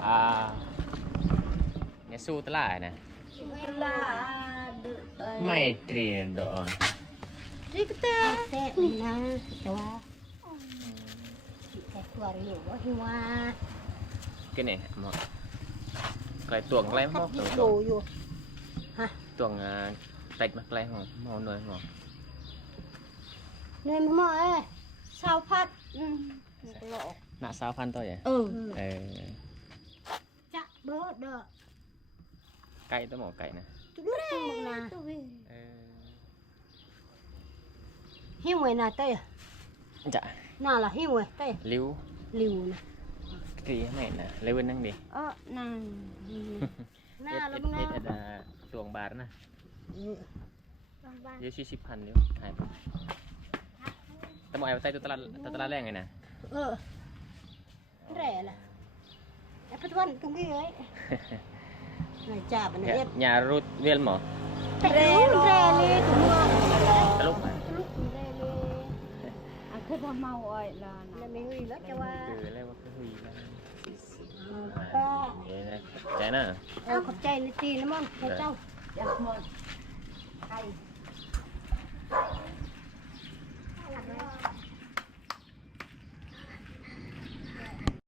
à nghe suốt lại nè mày tiền đó cái này một cái tuồng lấy móc đồ vô tuồng tạch mặt lấy móc nồi móc nồi móc น่าสาวพันตัวใหญ่เออเออจะบอดไก่ตัวหมอไก่นะตูวหมอฮิ้วเว้นาเต้จะน่าละฮิ้วเว้เต้ลิ้วลิ้วนะตี่แม่นะเลวินนั่งดิเออนั่งน่าละมึงนะเด็ดเด็ดนะตวงบาร์นะเยอะชีชิพันนิ้วหายไปแต่หมอไอ้ไต่ตัวตลาด ตลาดแรงไงนะเออแร่ละแลุกีเ้วพัดวันต้งนี้เลยนายจ่าบันเด็ดยารุดเวลหมอแร่แร่เลยตรงนี้ใจนะ้ออขอบใจนิตีน้ำมันเจ้าอยากมอนใคร